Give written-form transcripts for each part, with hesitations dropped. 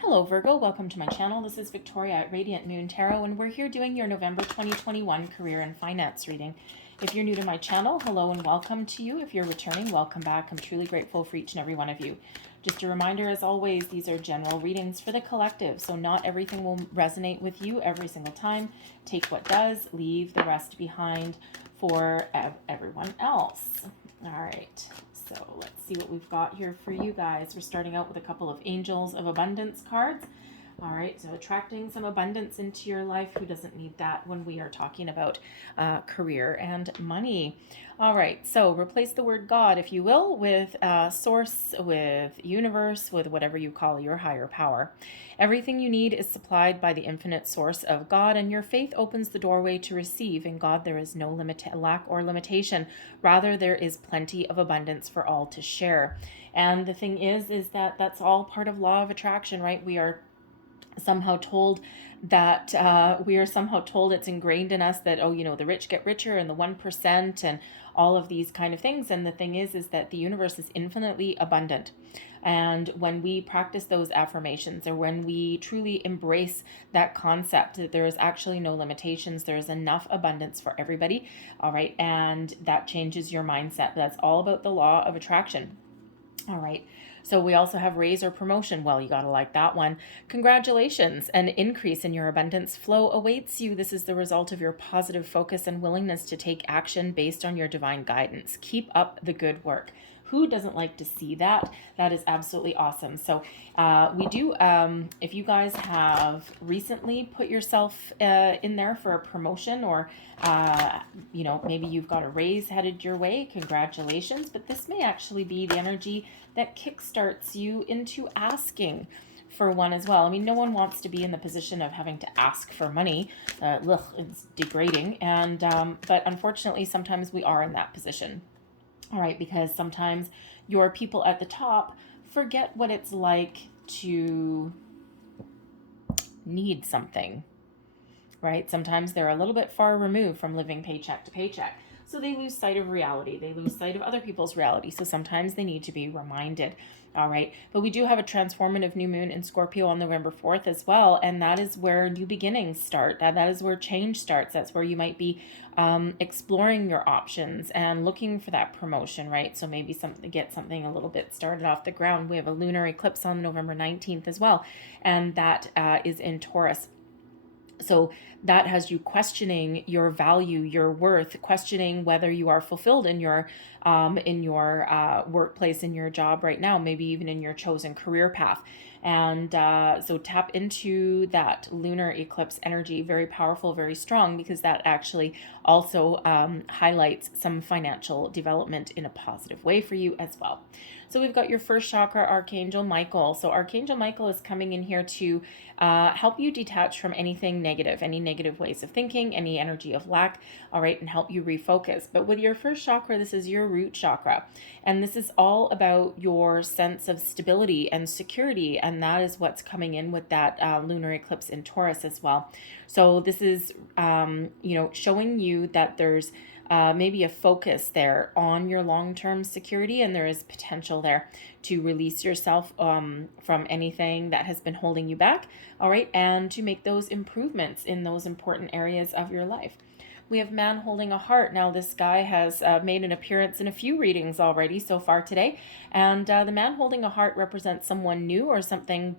Hello Virgo, welcome to my channel. This is Victoria at Radiant Moon Tarot, and we're here doing your November 2021 career and finance reading. If you're new to my channel, hello and welcome to you. If you're returning, welcome back. I'm truly grateful for each and every one of you. Just a reminder, as always, these are general readings for the collective, so not everything will resonate with you every single time. Take what does, leave the rest behind for everyone else. All right. So let's see what we've got here for you guys. We're starting out with a couple of Angels of Abundance cards. All right, so attracting some abundance into your life. Who doesn't need that when we are talking about career and money? All right, so replace the word God, if you will, with source, with universe, with whatever you call your higher power. Everything you need is supplied by the infinite source of God, and your faith opens the doorway to receive. In God, there is no lack or limitation. Rather, there is plenty of abundance for all to share. And the thing is that that's all part of law of attraction, right? We are somehow told that it's ingrained in us that, oh, you know, the rich get richer and the 1% and all of these kind of things. And the thing is that the universe is infinitely abundant. And when we practice those affirmations, or when we truly embrace that concept that there is actually no limitations, there is enough abundance for everybody. All right. And that changes your mindset. That's all about the law of attraction. All right. So we also have raise or promotion. Well, you got to like that one. Congratulations. An increase in your abundance flow awaits you. This is the result of your positive focus and willingness to take action based on your divine guidance. Keep up the good work. Who doesn't like to see that? That is absolutely awesome. So we do, if you guys have recently put yourself in there for a promotion, or, you know, maybe you've got a raise headed your way, congratulations. But this may actually be the energy that kickstarts you into asking for one as well. I mean, no one wants to be in the position of having to ask for money. It's degrading. And but unfortunately, sometimes we are in that position. All right, because sometimes your people at the top forget what it's like to need something, right? Sometimes they're a little bit far removed from living paycheck to paycheck. So they lose sight of reality. They lose sight of other people's reality. So sometimes they need to be reminded. All right. But we do have a transformative new moon in Scorpio on November 4th as well. And that is where new beginnings start. That is where change starts. That's where you might be exploring your options and looking for that promotion, right? So maybe get something a little bit started off the ground. We have a lunar eclipse on November 19th as well. And that is in Taurus. So that has you questioning your value, your worth, questioning whether you are fulfilled in your workplace, in your job right now, maybe even in your chosen career path. And so tap into that lunar eclipse energy, very powerful, very strong, because that actually also highlights some financial development in a positive way for you as well. So we've got your first chakra, Archangel Michael. So Archangel Michael is coming in here to help you detach from anything negative, any negative ways of thinking, any energy of lack, all right, and help you refocus. But with your first chakra, this is your root chakra. And this is all about your sense of stability and security. And that is what's coming in with that lunar eclipse in Taurus as well. So this is, showing you that there's maybe a focus there on your long-term security, and there is potential there to release yourself from anything that has been holding you back, all right, and to make those improvements in those important areas of your life. We have man holding a heart. Now, this guy has made an appearance in a few readings already so far today, and the man holding a heart represents someone new or something,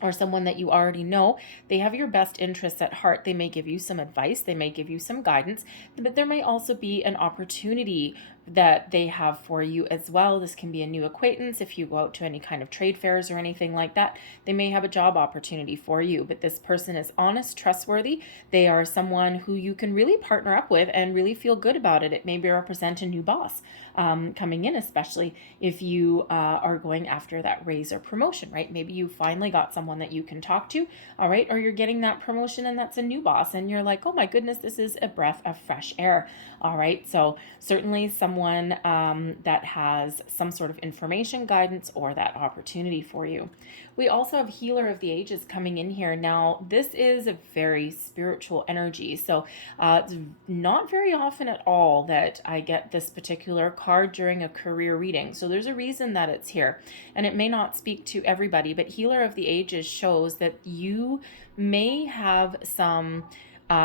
or someone that you already know. They have your best interests at heart. They may give you some advice. They may give you some guidance, but there may also be an opportunity that they have for you as well. This can be a new acquaintance. If you go out to any kind of trade fairs or anything like that, they may have a job opportunity for you. But this person is honest, trustworthy. They are someone who you can really partner up with and really feel good about it. It may represent a new boss coming in, especially if you are going after that raise or promotion, right? Maybe you finally got someone that you can talk to, all right? Or you're getting that promotion and that's a new boss and you're like, oh my goodness, this is a breath of fresh air, all right? So certainly someone someone that has some sort of information, guidance, or that opportunity for you. We also have Healer of the Ages coming in here. Now, this is a very spiritual energy, so it's not very often at all that I get this particular card during a career reading. So there's a reason that it's here, and it may not speak to everybody, but Healer of the Ages shows that you may have some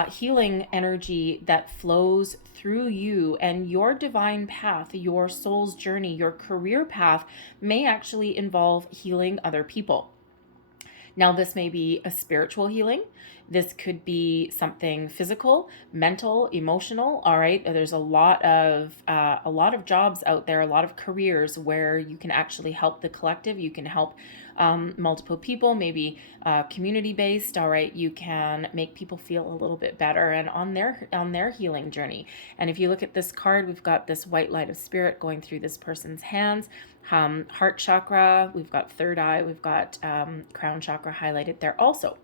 healing energy that flows through you, and your divine path, your soul's journey, your career path may actually involve healing other people. Now, this may be a spiritual healing. This could be something physical, mental, emotional. All right. There's a lot of jobs out there, a lot of careers where you can actually help the collective. You can help multiple people, maybe community-based. All right. You can make people feel a little bit better and on their healing journey. And if you look at this card, we've got this white light of spirit going through this person's hands. Heart chakra, we've got third eye, we've got crown chakra highlighted there also.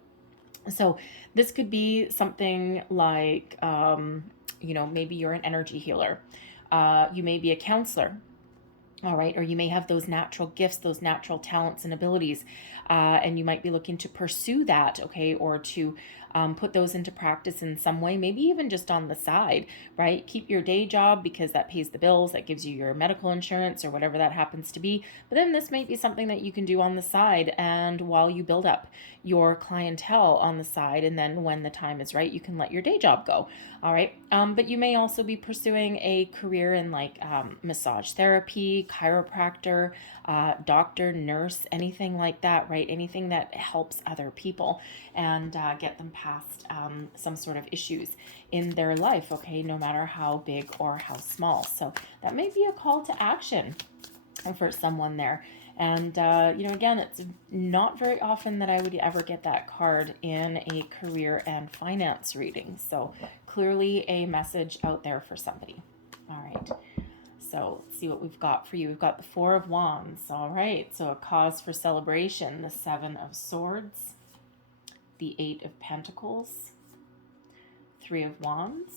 So this could be something like, maybe you're an energy healer. You may be a counselor. All right. Or you may have those natural gifts, those natural talents and abilities, and you might be looking to pursue that. Okay. Or to put those into practice in some way, maybe even just on the side, right? Keep your day job because that pays the bills, that gives you your medical insurance or whatever that happens to be. But then this might be something that you can do on the side, and while you build up your clientele on the side, and then when the time is right, you can let your day job go. All right. But you may also be pursuing a career in like massage therapy, chiropractor, doctor, nurse, anything like that, right? Anything that helps other people and get them past some sort of issues in their life, okay, no matter how big or how small. So that may be a call to action for someone there. And, again, it's not very often that I would ever get that card in a career and finance reading. So clearly a message out there for somebody. All right. So let's see what we've got for you. We've got the Four of Wands. All right. So a cause for celebration, the Seven of Swords, the Eight of Pentacles, Three of Wands,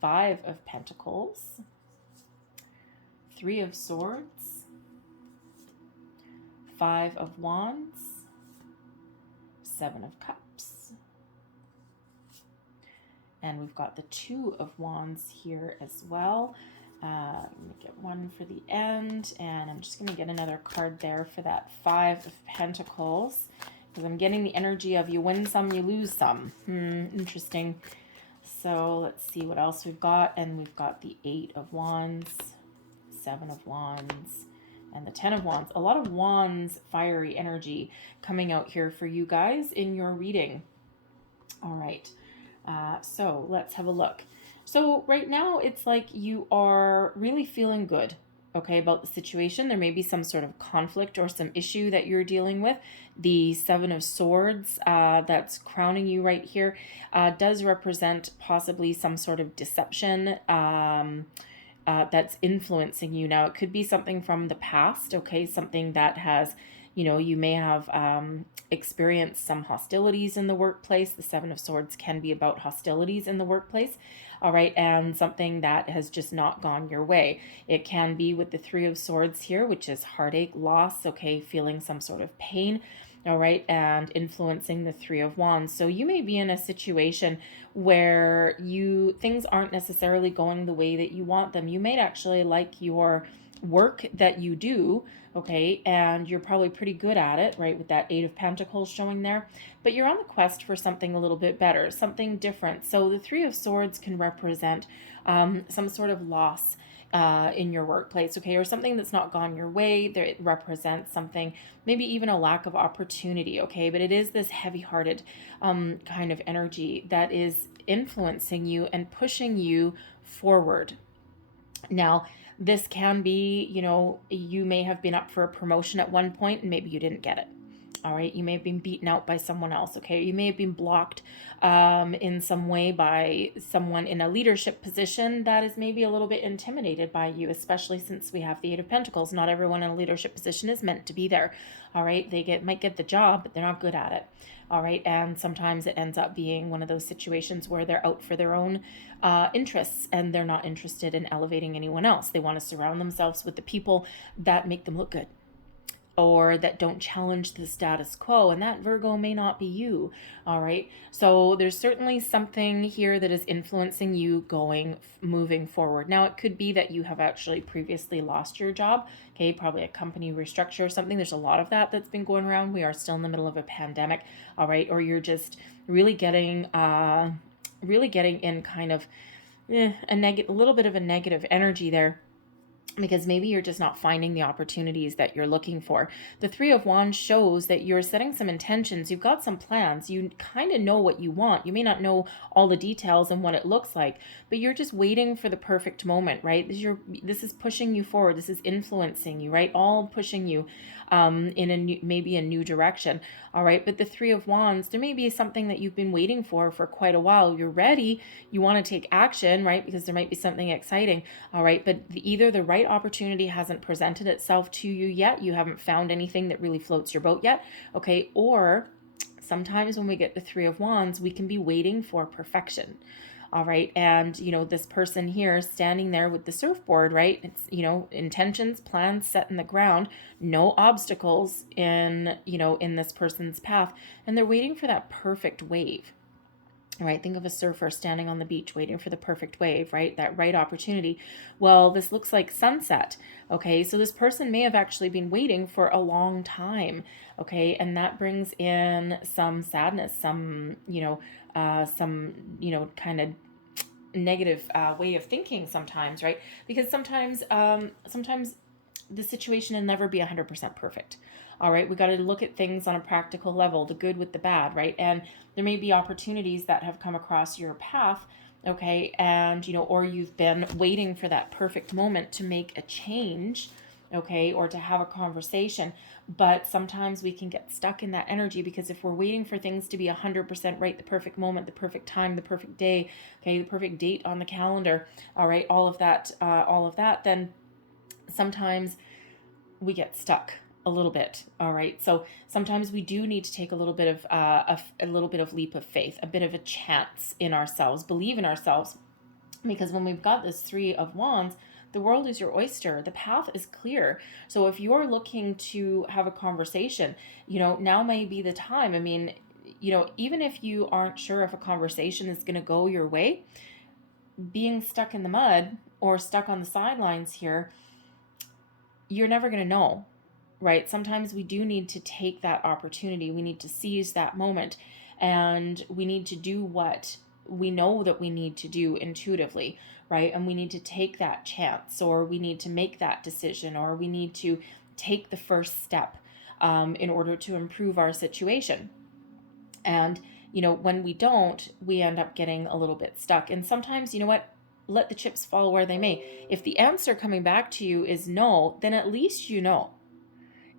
Five of Pentacles, Three of Swords, Five of Wands, Seven of Cups, and we've got the Two of Wands here as well. Let me get one for the end, and I'm just going to get another card there for that Five of Pentacles, because I'm getting the energy of you win some, you lose some. Interesting. So let's see what else we've got, and we've got the Eight of Wands, Seven of Wands, and the Ten of Wands. A lot of wands, fiery energy coming out here for you guys in your reading. All right. So let's have a look. So right now it's like you are really feeling good, okay, about the situation. There may be some sort of conflict or some issue that you're dealing with. The Seven of Swords that's crowning you right here does represent possibly some sort of deception that's influencing you. Now, it could be something from the past, okay, something that has, you may have experienced some hostilities in the workplace. The Seven of Swords can be about hostilities in the workplace, all right, and something that has just not gone your way. It can be with the Three of Swords here, which is heartache, loss, okay, feeling some sort of pain, all right, and influencing the Three of Wands. So you may be in a situation where things aren't necessarily going the way that you want them. You may actually like your work that you do, okay, and you're probably pretty good at it, right, with that Eight of Pentacles showing there, but you're on the quest for something a little bit better, something different. So the Three of Swords can represent some sort of loss in your workplace, okay, or something that's not gone your way. There, it represents something, maybe even a lack of opportunity, okay, but it is this heavy-hearted kind of energy that is influencing you and pushing you forward. Now, this can be, you may have been up for a promotion at one point and maybe you didn't get it. All right, you may have been beaten out by someone else, okay? You may have been blocked in some way by someone in a leadership position that is maybe a little bit intimidated by you, especially since we have the Eight of Pentacles. Not everyone in a leadership position is meant to be there, all right? They might get the job, but they're not good at it, all right? And sometimes it ends up being one of those situations where they're out for their own interests and they're not interested in elevating anyone else. They want to surround themselves with the people that make them look good, or that don't challenge the status quo, and that Virgo may not be you, all right? So there's certainly something here that is influencing you moving forward. Now, it could be that you have actually previously lost your job, okay? Probably a company restructure or something. There's a lot of that's been going around. We are still in the middle of a pandemic, all right? Or you're just really getting in kind of a little bit of a negative energy there, because maybe you're just not finding the opportunities that you're looking for. The Three of Wands shows that you're setting some intentions. You've got some plans. You kind of know what you want. You may not know all the details and what it looks like, but you're just waiting for the perfect moment, right? This is pushing you forward. This is influencing you, right? All pushing you in maybe a new direction, all right? But the Three of Wands, there may be something that you've been waiting for quite a while. You're ready. You want to take action, right? Because there might be something exciting, all right? But either the right opportunity hasn't presented itself to you yet. You haven't found anything that really floats your boat yet, okay? Or sometimes when we get the Three of Wands, we can be waiting for perfection. All right. And, this person here standing there with the surfboard, right? It's, intentions, plans set in the ground, no obstacles in this person's path. And they're waiting for that perfect wave. Right? Think of a surfer standing on the beach waiting for the perfect wave, right? That right opportunity. Well, this looks like sunset. Okay. So this person may have actually been waiting for a long time. Okay. And that brings in some sadness, some kind of negative way of thinking sometimes, right? Because sometimes the situation will never be 100% perfect. All right, we got to look at things on a practical level, the good with the bad, right? And there may be opportunities that have come across your path, okay, and or you've been waiting for that perfect moment to make a change, okay, or to have a conversation. But sometimes we can get stuck in that energy, because if we're waiting for things to be 100% right, the perfect moment, the perfect time, the perfect day, okay, the perfect date on the calendar, all right, all of that, then sometimes we get stuck a little bit. All right. So sometimes we do need to take a little bit of leap of faith, a bit of a chance in ourselves, believe in ourselves, because when we've got this Three of Wands, the world is your oyster. The path is clear. So if you're looking to have a conversation, now may be the time. I mean, even if you aren't sure if a conversation is going to go your way, being stuck in the mud or stuck on the sidelines here, you're never going to know, right? Sometimes we do need to take that opportunity. We need to seize that moment, and we need to do what we know that we need to do intuitively, right? And we need to take that chance, or we need to make that decision, or we need to take the first step in order to improve our situation. And, when we don't, we end up getting a little bit stuck. And sometimes, let the chips fall where they may. If the answer coming back to you is no, then at least you know.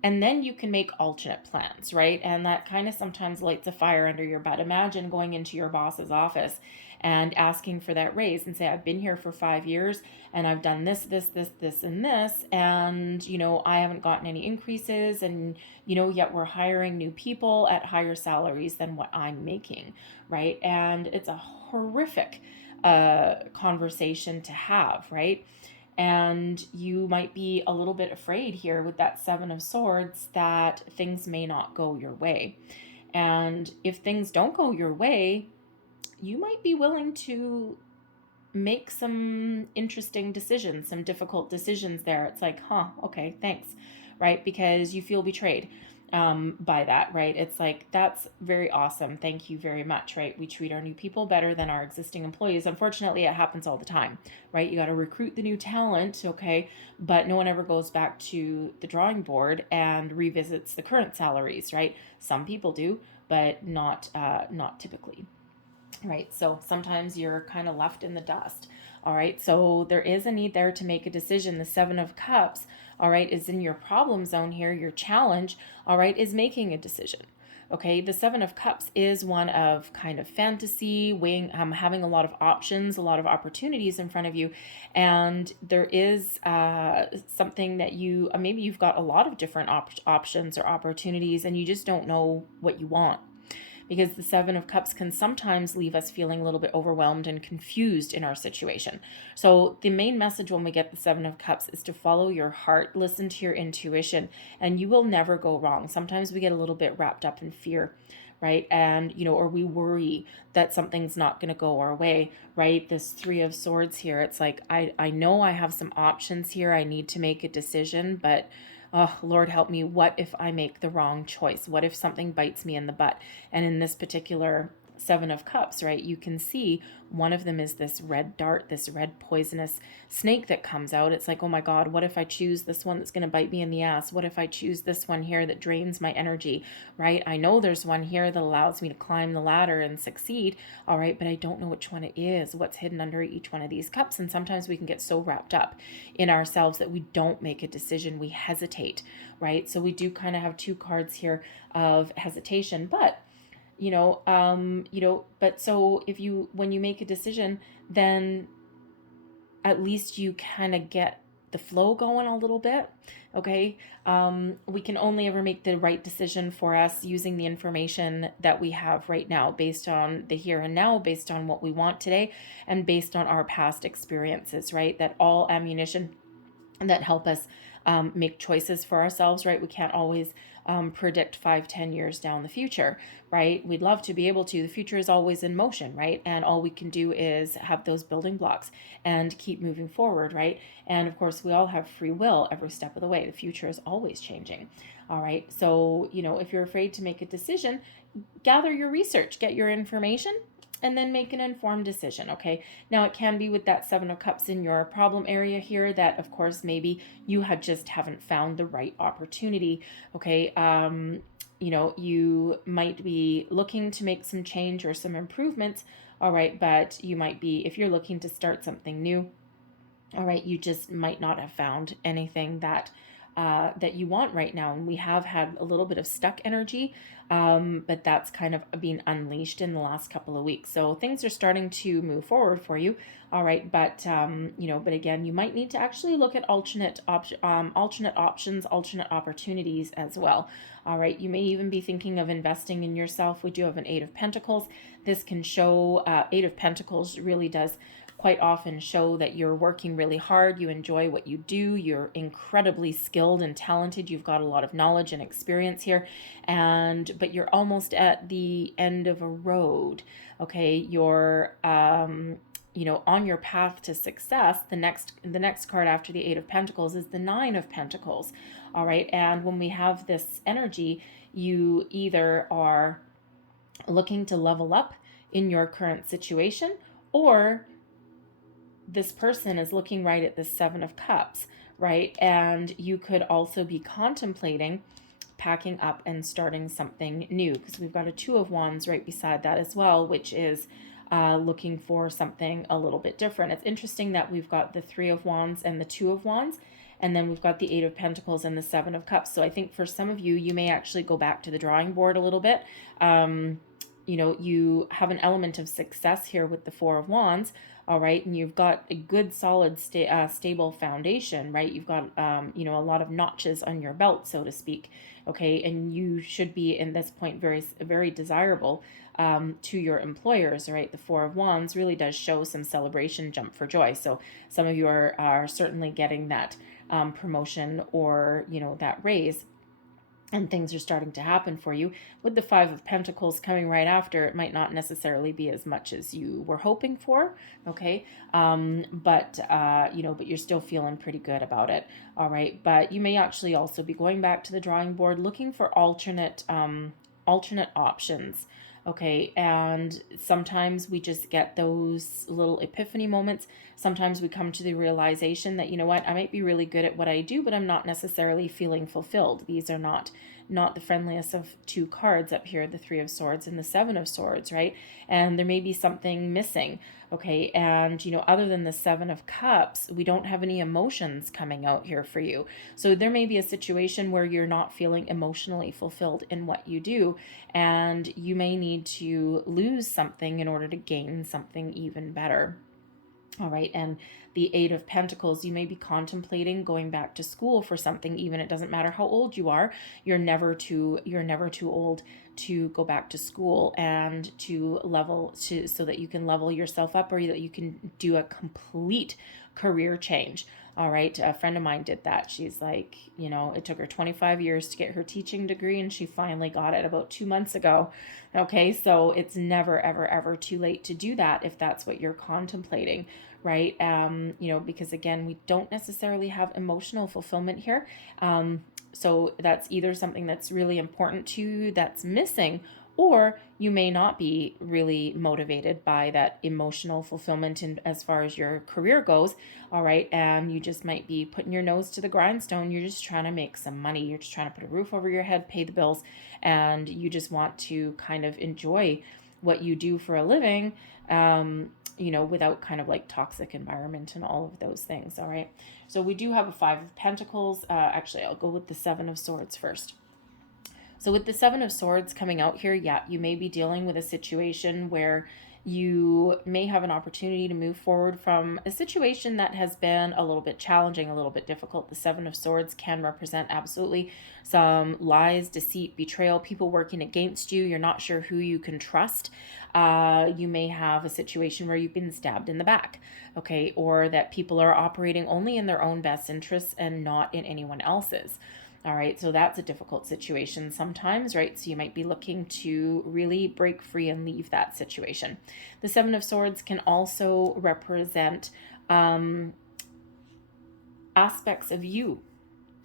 And then you can make alternate plans, right? And that kind of sometimes lights a fire under your butt. Imagine going into your boss's office and asking for that raise and say, I've been here for 5 years and I've done this, and this. And, I haven't gotten any increases. And, yet we're hiring new people at higher salaries than what I'm making, right? And it's a horrific conversation to have, right? And you might be a little bit afraid here with that Seven of Swords that things may not go your way. And if things don't go your way, you might be willing to make some interesting decisions, some difficult decisions there. It's like, okay, thanks, right? Because you feel betrayed by that, right? It's like, that's very awesome. Thank you very much, right? We treat our new people better than our existing employees. Unfortunately, it happens all the time, right? You got to recruit the new talent, okay? But no one ever goes back to the drawing board and revisits the current salaries, right? Some people do, but not typically. Right. So sometimes you're kind of left in the dust. All right. So there is a need there to make a decision. The Seven of Cups, all right, is in your problem zone here. Your challenge, all right, is making a decision. Okay, the Seven of Cups is one of kind of fantasy, weighing, having a lot of options, a lot of opportunities in front of you. And there is something that you, maybe you've got a lot of different options or opportunities, and you just don't know what you want. Because the Seven of Cups can sometimes leave us feeling a little bit overwhelmed and confused in our situation. So the main message when we get the Seven of Cups is to follow your heart, listen to your intuition, and you will never go wrong. Sometimes we get a little bit wrapped up in fear, right? And, you know, or we worry that something's not going to go our way, right? This Three of Swords here, it's like, I know I have some options here. I need to make a decision, but oh, Lord, help me. What if I make the wrong choice? What if something bites me in the butt? And in this particular Seven of Cups, right, you can see one of them is this red dart, this red poisonous snake that comes out. It's like, oh my God, what if I choose this one that's going to bite me in the ass? What if I choose this one here that drains my energy, right? I know there's one here that allows me to climb the ladder and succeed, all right, but I don't know which one it is, what's hidden under each one of these cups. And sometimes we can get so wrapped up in ourselves that we don't make a decision. We hesitate, right? So we do kind of have two cards here of hesitation, but but so if when you make a decision, then at least you kind of get the flow going a little bit. Okay. We can only ever make the right decision for us using the information that we have right now, based on the here and now, based on what we want today, and based on our past experiences, right? That all ammunition that help us make choices for ourselves, right? We can't always predict 5-10 years down the future, right? We'd love to be able to. The future is always in motion, right? And all we can do is have those building blocks and keep moving forward, right? And of course, we all have free will every step of the way. The future is always changing, all right? So, if you're afraid to make a decision, gather your research, get your information, and then make an informed decision, okay? Now, it can be with that Seven of Cups in your problem area here that, of course, maybe you just haven't found the right opportunity, okay? You might be looking to make some change or some improvements, all right? But you might be, if you're looking to start something new, all right, you just might not have found anything that you want right now. And we have had a little bit of stuck energy, but that's kind of being unleashed in the last couple of weeks. So things are starting to move forward for you. All right. But, but again, you might need to actually look at alternate options, alternate opportunities as well. All right. You may even be thinking of investing in yourself. We do have an Eight of Pentacles. This can show, Eight of Pentacles really does quite often show that you're working really hard, you enjoy what you do, you're incredibly skilled and talented, you've got a lot of knowledge and experience here, but you're almost at the end of a road, okay? You're on your path to success. The next card after the Eight of Pentacles is the Nine of Pentacles, all right? And when we have this energy, you either are looking to level up in your current situation, or this person is looking right at the Seven of Cups, right? And you could also be contemplating packing up and starting something new, because we've got a Two of Wands right beside that as well, which is looking for something a little bit different. It's interesting that we've got the Three of Wands and the Two of Wands, and then we've got the Eight of Pentacles and the Seven of Cups. So I think for some of you, you may actually go back to the drawing board a little bบ. You have an element of success here with the Four of Wands, all right, and you've got a good, solid, stable foundation, right? You've got, a lot of notches on your belt, so to speak, okay, and you should be, in this point, very, very desirable to your employers, right? The Four of Wands really does show some celebration, jump for joy. So some of you are certainly getting that promotion or, that raise, and things are starting to happen for you. With the Five of Pentacles coming right after, it might not necessarily be as much as you were hoping for, okay? But you're still feeling pretty good about it, all right? But you may actually also be going back to the drawing board, looking for alternate options, okay? And sometimes we just get those little epiphany moments. Sometimes we come to the realization that, I might be really good at what I do, but I'm not necessarily feeling fulfilled. These are not not the friendliest of two cards up here, the Three of Swords and the Seven of Swords, right? And there may be something missing, okay? And, you know, other than the Seven of Cups, we don't have any emotions coming out here for you. So there may be a situation where you're not feeling emotionally fulfilled in what you do, and you may need to lose something in order to gain something even better. All right, and the Eight of Pentacles, you may be contemplating going back to school for something. Even it doesn't matter how old you are, you're never too old to go back to school and so that you can level yourself up, or that you can do a complete career change. All right, a friend of mine did that. She's like, you know, it took her 25 years to get her teaching degree, and she finally got it about 2 months ago. Okay, so it's never, ever, ever too late to do that if that's what you're contemplating, right? You know, because again, we don't necessarily have emotional fulfillment here. So that's either something that's really important to you that's missing, or you may not be really motivated by that emotional fulfillment in as far as your career goes. All right, and you just might be putting your nose to the grindstone. You're just trying to make some money. You're just trying to put a roof over your head, pay the bills, and you just want to kind of enjoy what you do for a living, you know, without kind of like toxic environment and all of those things. All right, so we do have a Five of Pentacles. Actually, I'll go with the Seven of Swords first. So with the Seven of Swords coming out here, yeah, you may be dealing with a situation where you may have an opportunity to move forward from a situation that has been a little bit challenging, a little bit difficult. The Seven of Swords can represent absolutely some lies, deceit, betrayal, people working against you. You're not sure who you can trust. You may have a situation where you've been stabbed in the back, okay, or that people are operating only in their own best interests and not in anyone else's. All right, so that's a difficult situation sometimes, right? So you might be looking to really break free and leave that situation. The Seven of Swords can also represent aspects of you,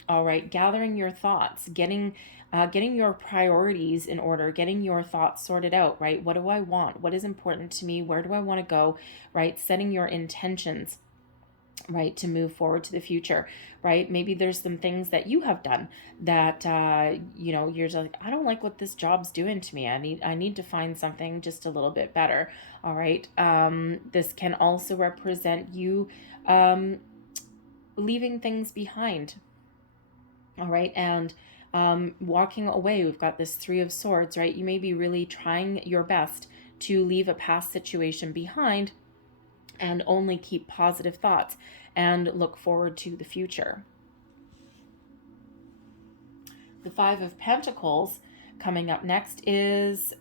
all right? Gathering your thoughts, getting your priorities in order, getting your thoughts sorted out, right? What do I want? What is important to me? Where do I want to go, right? Setting your intentions, right, to move forward to the future, right? Maybe there's some things that you have done that, you know, you're just like, I don't like what this job's doing to me. I need to find something just a little bit better. All right. This can also represent you, leaving things behind. All right. And, walking away. We've got this Three of Swords, right? You may be really trying your best to leave a past situation behind and only keep positive thoughts and look forward to the future. The Five of Pentacles coming up next is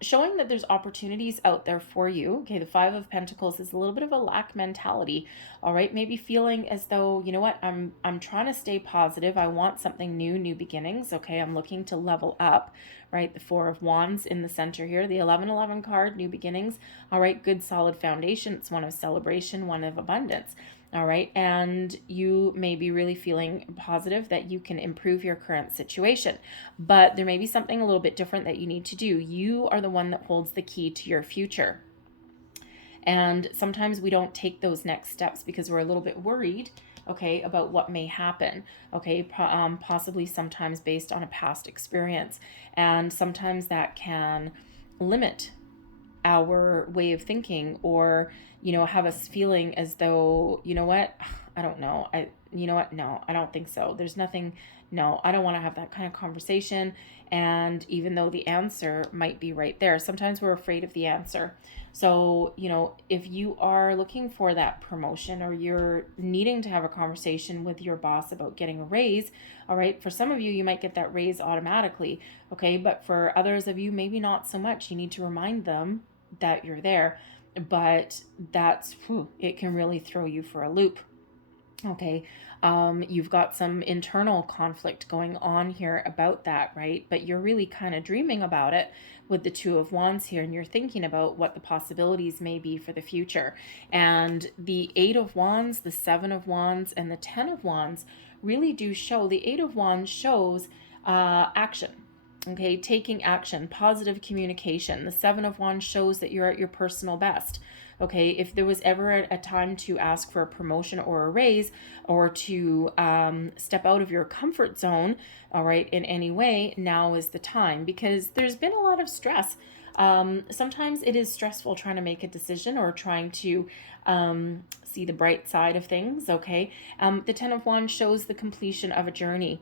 showing that there's opportunities out there for you. Okay, the Five of Pentacles is a little bit of a lack mentality. All right, maybe feeling as though, you know what, I'm trying to stay positive. I want something new beginnings. Okay, I'm looking to level up, right? The Four of Wands in the center here, the 1111 card, new beginnings. All right, good solid foundation. It's one of celebration, one of abundance. All right, and you may be really feeling positive that you can improve your current situation, but there may be something a little bit different that you need to do. You are the one that holds the key to your future. And sometimes we don't take those next steps because we're a little bit worried, okay, about what may happen, okay, possibly sometimes based on a past experience. And sometimes that can limit our way of thinking, or, you know, have us feeling as though, you know what, I don't know, you know what, no, I don't think so. There's nothing, no, I don't want to have that kind of conversation. And even though the answer might be right there, sometimes we're afraid of the answer. So, you know, if you are looking for that promotion, or you're needing to have a conversation with your boss about getting a raise, all right, for some of you, you might get that raise automatically, okay, but for others of you, maybe not so much. You need to remind them that you're there, but that's, it can really throw you for a loop. Okay, you've got some internal conflict going on here about that, right? But you're really kind of dreaming about it with the Two of Wands here, and you're thinking about what the possibilities may be for the future. And the Eight of Wands, the Seven of Wands, and the 10 of Wands really do show, the Eight of Wands shows action. Okay, taking action, positive communication. The Seven of Wands shows that you're at your personal best. Okay, if there was ever a time to ask for a promotion or a raise, or to step out of your comfort zone, all right, in any way, now is the time, because there's been a lot of stress. Sometimes it is stressful trying to make a decision or trying to see the bright side of things, okay? The Ten of Wands shows the completion of a journey.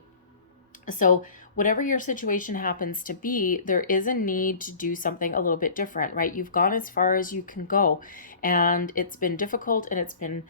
So whatever your situation happens to be, there is a need to do something a little bit different, right? You've gone as far as you can go, and it's been difficult and it's been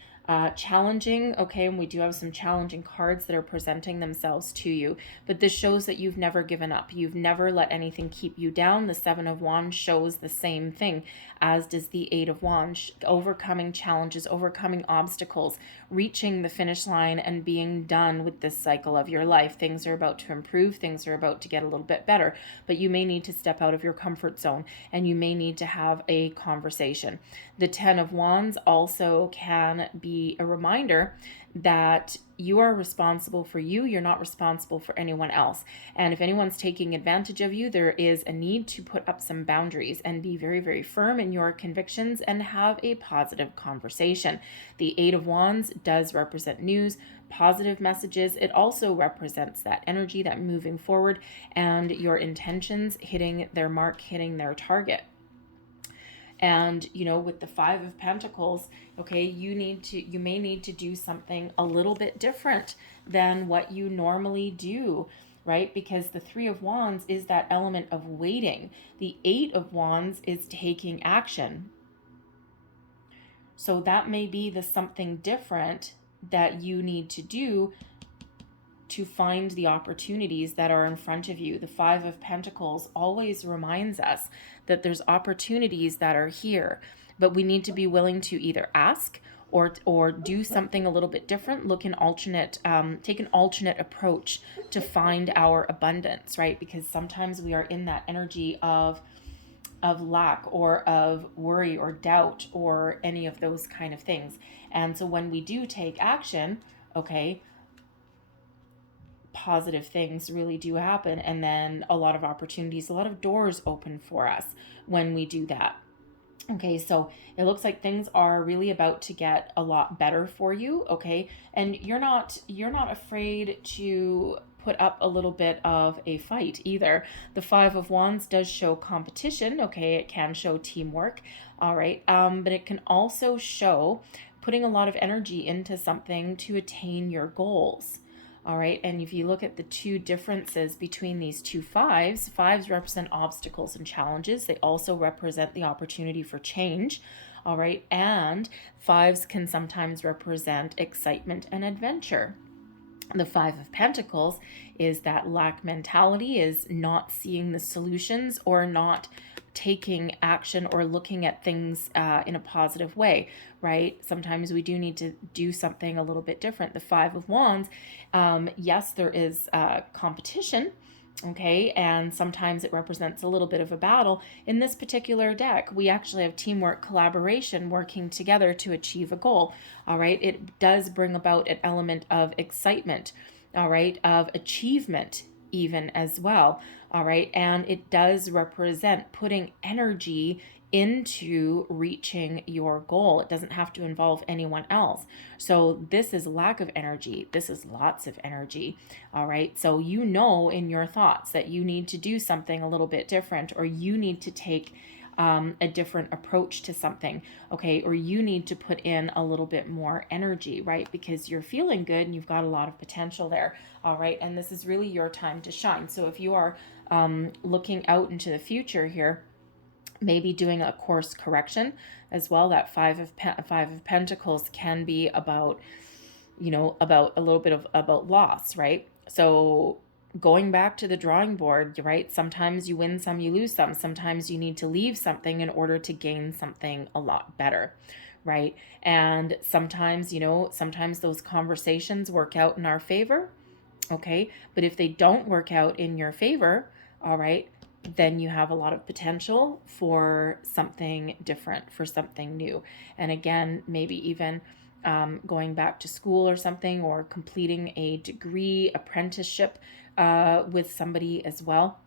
challenging, okay? And we do have some challenging cards that are presenting themselves to you, but this shows that you've never given up. You've never let anything keep you down. The Seven of Wands shows the same thing, as does the Eight of Wands, overcoming challenges, overcoming obstacles, reaching the finish line and being done with this cycle of your life. Things are about to improve, things are about to get a little bit better, but you may need to step out of your comfort zone and you may need to have a conversation. The Ten of Wands also can be a reminder that you are responsible for you. You're not responsible for anyone else. And if anyone's taking advantage of you, there is a need to put up some boundaries and be very, very firm in your convictions and have a positive conversation. The Eight of Wands does represent news, positive messages. It also represents that energy, that moving forward, and your intentions hitting their mark, hitting their target. And, you know, with the Five of Pentacles, okay, you may need to do something a little bit different than what you normally do, right? Because the Three of Wands is that element of waiting. The Eight of Wands is taking action. So that may be the something different that you need to do to find the opportunities that are in front of you. The Five of Pentacles always reminds us that there's opportunities that are here, but we need to be willing to either ask or do something a little bit different, take an alternate approach to find our abundance, right? Because sometimes we are in that energy of lack or of worry or doubt or any of those kind of things. And so when we do take action, okay, positive things really do happen, and then a lot of opportunities, a lot of doors open for us when we do that. Okay, so it looks like things are really about to get a lot better for you, okay? And you're not afraid to put up a little bit of a fight either. The Five of Wands does show competition, okay? It can show teamwork, all right? But it can also show putting a lot of energy into something to attain your goals. All right, and if you look at the two differences between these two fives represent obstacles and challenges. They also represent the opportunity for change. All right, and fives can sometimes represent excitement and adventure. The Five of Pentacles is that lack mentality, is not seeing the solutions or not taking action or looking at things in a positive way, right? Sometimes we do need to do something a little bit different. The Five of Wands, yes, there is competition, okay, and sometimes it represents a little bit of a battle. In this particular deck, we actually have teamwork, collaboration, working together to achieve a goal, all right? It does bring about an element of excitement, all right, of achievement even as well, all right? And it does represent putting energy into reaching your goal. It doesn't have to involve anyone else. So this is lack of energy. This is lots of energy, all right? So you know in your thoughts that you need to do something a little bit different, or you need to take a different approach to something, okay? Or you need to put in a little bit more energy, right? Because you're feeling good and you've got a lot of potential there, all right? And this is really your time to shine. So if you are looking out into the future here, maybe doing a course correction as well. That Five of Pentacles can be about, you know, about a little bit of about loss, right? So going back to the drawing board, right? Sometimes you win some, you lose some. Sometimes you need to leave something in order to gain something a lot better, right? And sometimes, you know, sometimes those conversations work out in our favor, okay? But if they don't work out in your favor, all right, then you have a lot of potential for something different, for something new. And again, maybe even going back to school or something, or completing a degree, apprenticeship with somebody as well.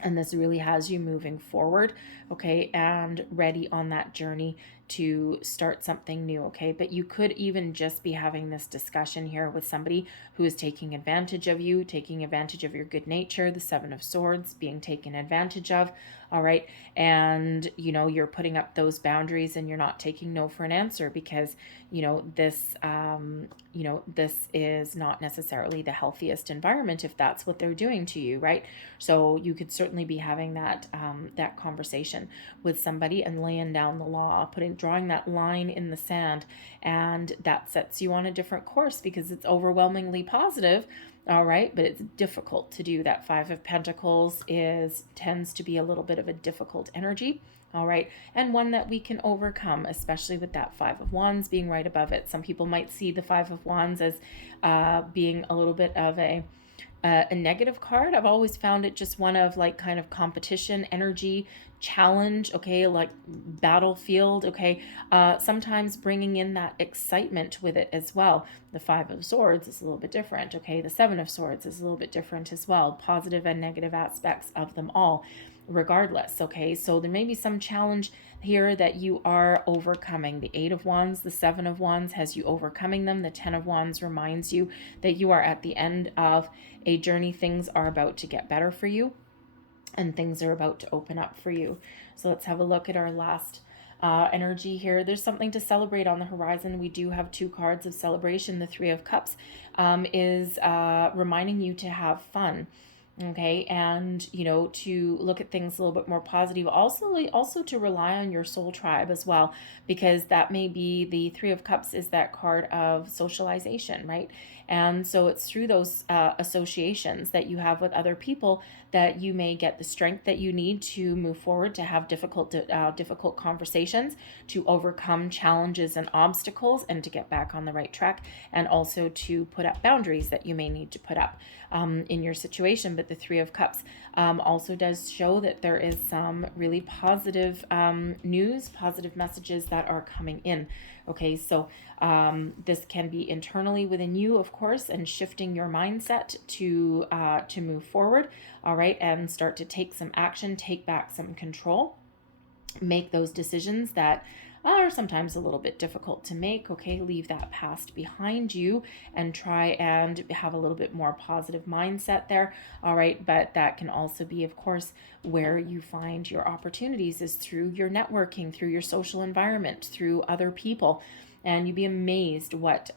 And this really has you moving forward, okay, and ready on that journey to start something new, okay? But you could even just be having this discussion here with somebody who is taking advantage of you, taking advantage of your good nature, the Seven of Swords being taken advantage of, all right? And, you know, you're putting up those boundaries and you're not taking no for an answer because, you know, this is not necessarily the healthiest environment if that's what they're doing to you, right? So you could certainly be having that that conversation with somebody and laying down the law, drawing that line in the sand, and that sets you on a different course because it's overwhelmingly positive. All right, but it's difficult to do. That Five of Pentacles tends to be a little bit of a difficult energy. All right, and one that we can overcome, especially with that Five of Wands being right above it. Some people might see the Five of Wands as being a little bit of a negative card. I've always found it just one of like kind of competition, energy, challenge, okay, like battlefield, okay, sometimes bringing in that excitement with it as well. The Five of Swords is a little bit different, okay, the Seven of Swords is a little bit different as well, positive and negative aspects of them all regardless, okay? So there may be some challenge here that you are overcoming. The Eight of Wands, the Seven of Wands has you overcoming them. The Ten of Wands reminds you that you are at the end of a journey. Things are about to get better for you and things are about to open up for you. So let's have a look at our last energy here. There's something to celebrate on the horizon. We do have two cards of celebration. The Three of Cups is reminding you to have fun. Okay, and you know, to look at things a little bit more positive, also to rely on your soul tribe as well, because that may be the Three of Cups is that card of socialization, right? And so it's through those associations that you have with other people that you may get the strength that you need to move forward, to have difficult conversations, to overcome challenges and obstacles, and to get back on the right track, and also to put up boundaries that you may need to put up in your situation. But the Three of Cups also does show that there is some really positive news, positive messages that are coming in. Okay, so this can be internally within you, of course, and shifting your mindset to move forward, all right, and start to take some action, take back some control, make those decisions that are sometimes a little bit difficult to make, okay? Leave that past behind you and try and have a little bit more positive mindset there, all right? But that can also be, of course, where you find your opportunities is through your networking, through your social environment, through other people. And you'd be amazed what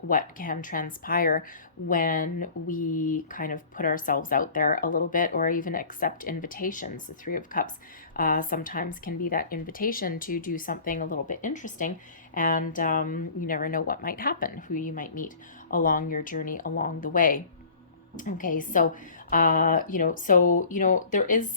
what can transpire when we kind of put ourselves out there a little bit, or even accept invitations. The Three of Cups sometimes can be that invitation to do something a little bit interesting, and you never know what might happen, who you might meet along your journey along the way. Okay, so there is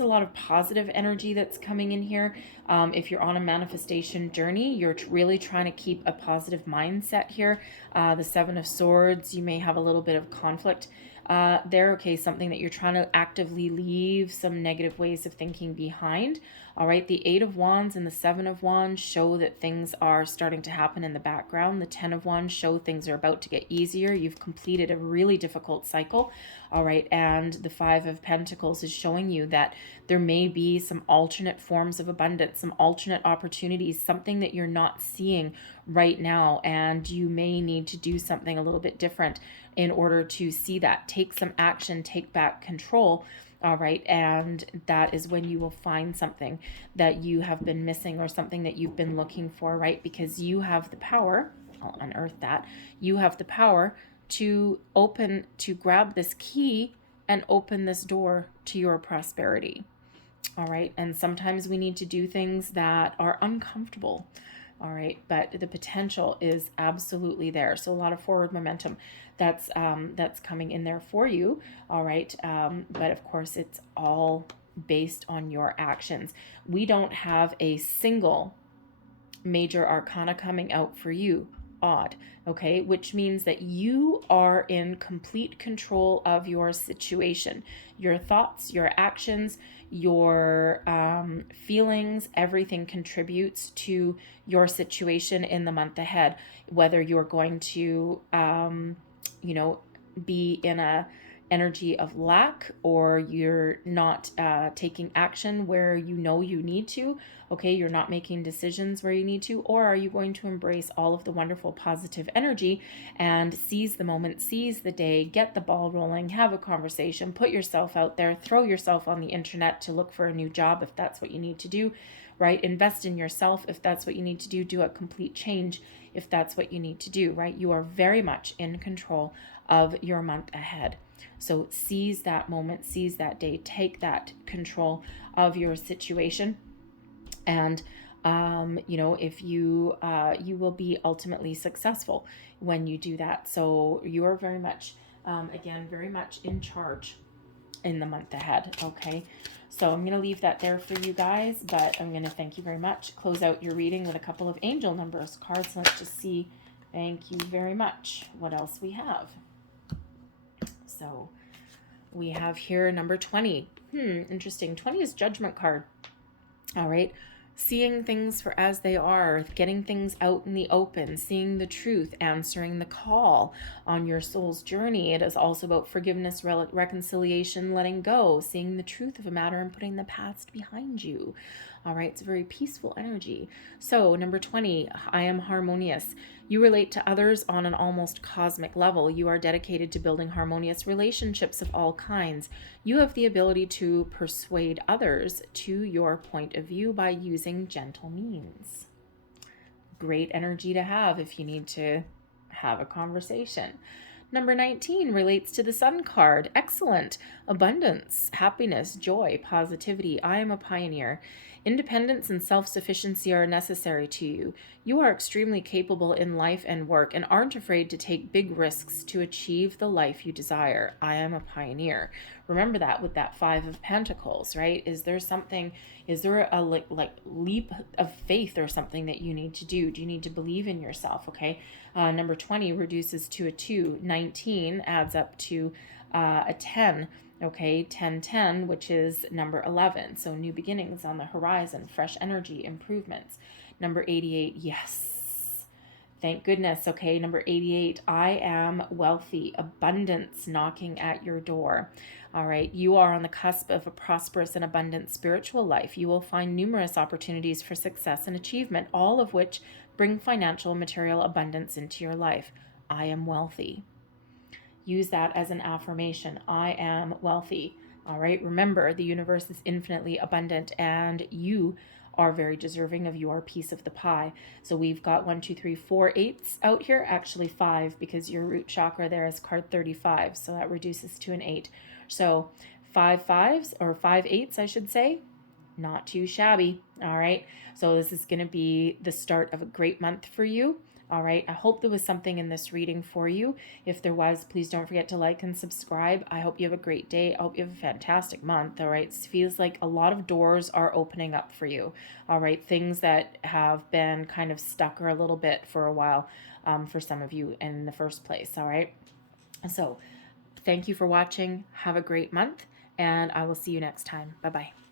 a lot of positive energy that's coming in here. If you're on a manifestation journey, you're really trying to keep a positive mindset here. The Seven of Swords, you may have a little bit of conflict there. Okay, something that you're trying to actively leave some negative ways of thinking behind. All right, the Eight of Wands and the Seven of Wands show that things are starting to happen in the background. The Ten of Wands show things are about to get easier. You've completed a really difficult cycle. All right, and the Five of Pentacles is showing you that there may be some alternate forms of abundance, some alternate opportunities, something that you're not seeing right now, and you may need to do something a little bit different in order to see that. Take some action, take back control. All right, and that is when you will find something that you have been missing, or something that you've been looking for, right? Because you have the power, I'll unearth that, you have the power to grab this key and open this door to your prosperity. All right, and sometimes we need to do things that are uncomfortable. All right, but the potential is absolutely there. So a lot of forward momentum that's coming in there for you. All right, but of course it's all based on your actions. We don't have a single major arcana coming out for you. Odd, okay, which means that you are in complete control of your situation, your thoughts, your actions, your feelings. Everything contributes to your situation in the month ahead, whether you're going to be in energy of lack, or you're not taking action where you know you need to, okay? You're not making decisions where you need to, or are you going to embrace all of the wonderful positive energy and seize the moment, seize the day, get the ball rolling, have a conversation, put yourself out there, throw yourself on the internet to look for a new job if that's what you need to do, right? Invest in yourself if that's what you need to do a complete change if that's what you need to do, right? You are very much in control of your month ahead. So seize that moment, seize that day, take that control of your situation. And, you know, if you, you will be ultimately successful when you do that. So you are very much, again, very much in charge in the month ahead. Okay. So I'm going to leave that there for you guys, but I'm going to thank you very much. Close out your reading with a couple of angel numbers cards. Let's just see. Thank you very much. What else we have? So we have here number 20. Interesting. 20 is judgment card. All right. Seeing things for as they are, getting things out in the open, seeing the truth, answering the call on your soul's journey. It is also about forgiveness, reconciliation, letting go, seeing the truth of a matter and putting the past behind you. All right, it's a very peaceful energy. So number 20, I am harmonious. You relate to others on an almost cosmic level. You are dedicated to building harmonious relationships of all kinds. You have the ability to persuade others to your point of view by using gentle means. Great energy to have if you need to have a conversation. Number 19 relates to the Sun card. Excellent. Abundance, happiness, joy, positivity. I am a pioneer. Independence and self-sufficiency are necessary to you. You are extremely capable in life and work and aren't afraid to take big risks to achieve the life you desire. I am a pioneer. Remember that with that 5 of Pentacles, right? Is there a leap of faith or something that you need to do? Do you need to believe in yourself? Okay. Number 20 reduces to a 2. 19 adds up to a 10. Okay, 1010, which is number 11. So new beginnings on the horizon, fresh energy, improvements. Number 88, yes. Thank goodness. Okay, number 88, I am wealthy, abundance knocking at your door. All right, you are on the cusp of a prosperous and abundant spiritual life. You will find numerous opportunities for success and achievement, all of which bring financial and material abundance into your life. I am wealthy. Use that as an affirmation. I am wealthy. All right. Remember, the universe is infinitely abundant and you are very deserving of your piece of the pie. So we've got 1, 2, 3, 4 8s out here. Actually 5, because your root chakra there is card 35. So that reduces to an 8. So 5 5s or 5 8s, I should say. Not too shabby. All right. So this is going to be the start of a great month for you. All right. I hope there was something in this reading for you. If there was, please don't forget to like and subscribe. I hope you have a great day. I hope you have a fantastic month. All right. It feels like a lot of doors are opening up for you. All right. Things that have been kind of stuck or a little bit for a while for some of you in the first place. All right. So thank you for watching. Have a great month, and I will see you next time. Bye-bye.